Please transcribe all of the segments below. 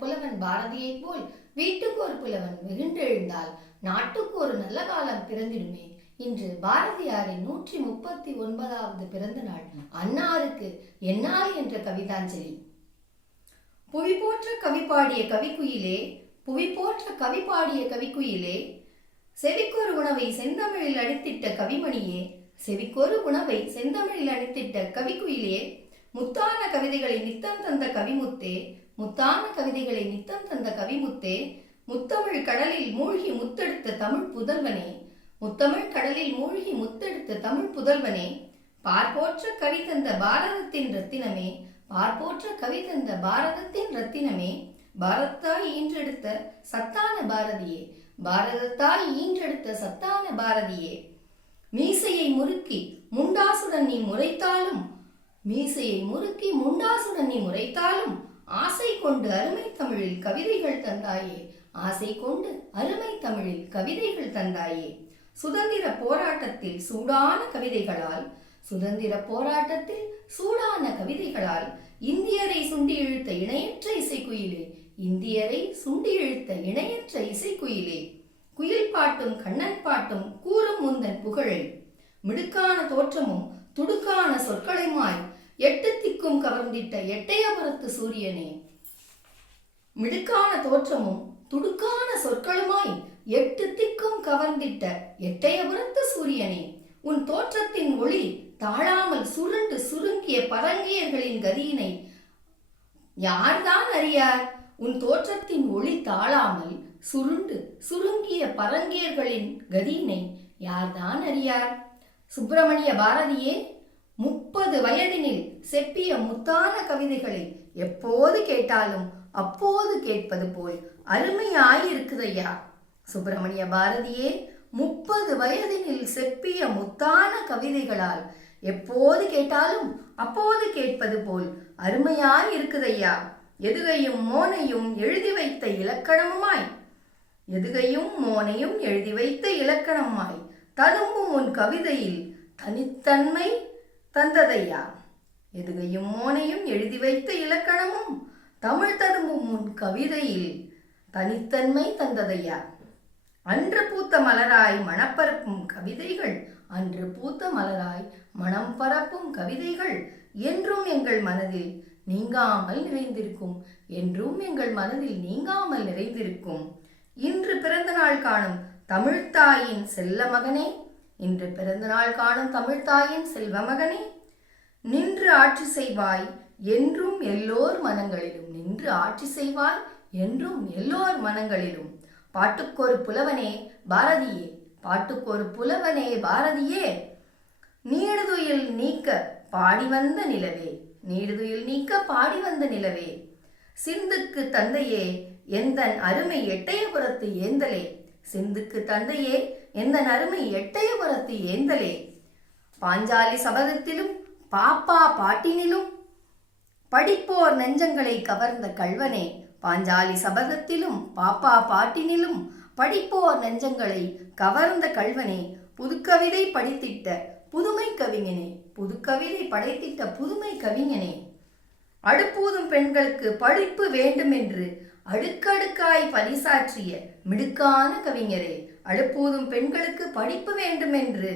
புலவன் பாரதியைப் போல் வீட்டுக்கு ஒரு புலவன் வெகுண்டெழுந்தால் நாட்டுக்கு ஒரு நல்ல காலம் பிறந்திடுமே. இன்று பாரதியாரின் 139வது பிறந்த நாள். அன்னாருக்கு என்னால் என்ற கவிதாஞ்சலி. புவி போற்ற கவி பாடிய கவிக்குயிலே, புவி போற்ற கவி பாடிய கவிக்குயிலே, செவிக்கொரு உணவை செந்தமிழில் அடித்திட்ட கவிமணியே, செவிக்கொரு உணவை செந்தமிழில் அடித்திட்ட கவிக்குயிலே, முத்தான கவிதைகளை நித்தம் தந்த கவிமுத்தே, முத்தான கவிதைகளை நித்தம் தந்த கவிமுத்தே, முத்தமிழ் கடலில் மூழ்கி முத்தெடுத்த தமிழ் புதல்வனே, முத்தமிழ் கடலில் மூழ்கி முத்தெடுத்த தமிழ் புதல்வனே, பார்ப்போற்ற கவி தந்த பாரதத்தின் ரத்தினமே, பார்ப்போற்ற கவி தந்த பாரதத்தின் ரத்தினமே, பாரதத்தாய் ஈன்றெடுத்த சத்தான பாரதியே, பாரதத்தாய் ஈன்றெடுத்த சத்தான பாரதியே, மீசையை முறுக்கி முண்டாசுடன் நீ முறைத்தாலும், மீசையை முறுக்கி முண்டாசுடன் நீ முறைத்தாலும், ஆசை கொண்டு அருமை தமிழில் கவிதைகள் தந்தாயே, ஆசை கொண்டு அருமை தமிழில் கவிதைகள் தந்தாயே, சுதந்திர போராட்டத்தில் சூடான கவிதைகளால், சுதந்திர போராட்டத்தில் சூடான கவிதைகளால் இந்தியரை சுண்டி இழுத்த இணையற்ற இசைக்குயிலே, இந்தியரை சுண்டி இழுத்த இணையற்ற இசைக்குயிலே, குயில் பாட்டும் கண்ணன் பாட்டும் கூறும் முந்தன் புகழை, மிடுக்கான தோற்றமும் துடுக்கான சொற்களைமாய் எட்டு திக்கும் கவர்ந்திட்ட எட்டயபுரத்து சூரியனே, மிடுக்கான தோற்றமும் துடுக்கான சொற்களுமாய் எட்டு திக்கும் கவர்ந்திட்ட எட்டயபுரத்து சூரியனே, உன் தோற்றத்தின் ஒளி தாழாமல் சுருண்டு சுருங்கிய பரங்கியர்களின் கதியினை யார்தான் அறியார்? உன் தோற்றத்தின் ஒளி தாழாமல் சுருண்டு சுருங்கிய பரங்கியர்களின் கதியினை யார்தான் அறியார்? சுப்பிரமணிய பாரதியே, 30 வயதினில் செப்பிய முத்தான கவிதைகளை எப்போது கேட்டாலும் அப்போது கேட்பது போல் அருமையாயிருக்குதையா. சுப்பிரமணிய பாரதியே, 30 வயதினில் செப்பிய முத்தான கவிதைகளால் எப்போது கேட்டாலும் அப்போது கேட்பது போல் அருமையாயிருக்குதையா. எதுகையும் மோனையும் எழுதி வைத்த இலக்கணமுமாய், எதுகையும் மோனையும் எழுதி வைத்த இலக்கணமாய் ததும்பும் உன் கவிதையில் தனித்தன்மை தந்ததையா. எதுகையும் மோனையும் எழுதி வைத்த இலக்கணமும் தமிழ் ததும்பும் உன் கவிதையில் தனித்தன்மை தந்ததையா. அன்று பூத்த மலராய் மணப்பரப்பும் கவிதைகள், அன்று பூத்த மலராய் மனம் பரப்பும் கவிதைகள் என்றும் எங்கள் மனதில் நீங்காமல் நிறைந்திருக்கும், என்றும் எங்கள் மனதில் நீங்காமல் நிறைந்திருக்கும். இன்று பிறந்த நாள் காணும் தமிழ்த்தாயின் செல்ல மகனே, இன்று பிறந்த நாள் காணும் தமிழ்த்தாயின் செல்வ மகனே, நின்று ஆட்சி செய்வாய் என்றும் எல்லோர் மனங்களிலும், நின்று ஆட்சி செய்வாய் என்றும் எல்லோர் மனங்களிலும். பாட்டுக்கொரு புலவனே பாரதியே, பாட்டுக்கொரு புலவனே பாரதியே, நீடுதுயில் நீக்க பாடி வந்த நிலவே, நீடுதுயில் நீக்க பாடி வந்த நிலவே, சிந்துக்கு தந்தையே எந்தன் அருமை எட்டயபுரத்து ஏந்தலே, சிந்துக்கு தந்தையே எந்தன் அருமை எட்டயபுரத்து ஏந்தலே, பாஞ்சாலி சபதத்திலும் பாப்பா பாட்டினிலும் படிப்போர் நெஞ்சங்களை கவர்ந்த கல்வனே, பாஞ்சாலி சபதத்திலும் பாப்பா பாட்டினிலும் படிப்போர் நெஞ்சங்களை கவர்ந்த கல்வனே, புதுக்கவிதை படித்திட்ட புதுமை கவிஞனே, புதுக்கவிதை படைத்திட்ட புதுமை கவிஞனே, அடுப்பூதும் பெண்களுக்கு படிப்பு வேண்டும் என்று அடுக்கடுக்காய் பரிசாற்றிய மிடுக்கான கவிஞரே, அடுப்பூதும் பெண்களுக்கு படிப்பு வேண்டும் என்று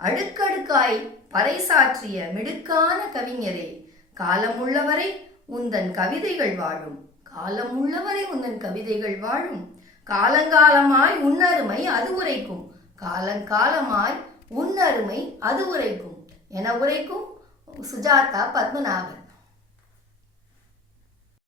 அடுக்கடுக்காய் பறைசாற்றிய மிடுக்கான கவிஞரே, காலம் உள்ளவரை உந்தன் கவிதைகள் வாழும், காலம் உள்ளவரை உந்தன் கவிதைகள் வாழும், காலங்காலமாய் உன்னருமை அது உரைக்கும், காலங்காலமாய் உன்னருமை அது உரைக்கும் என உரைக்கும் சுஜாதா பத்மநாபன்.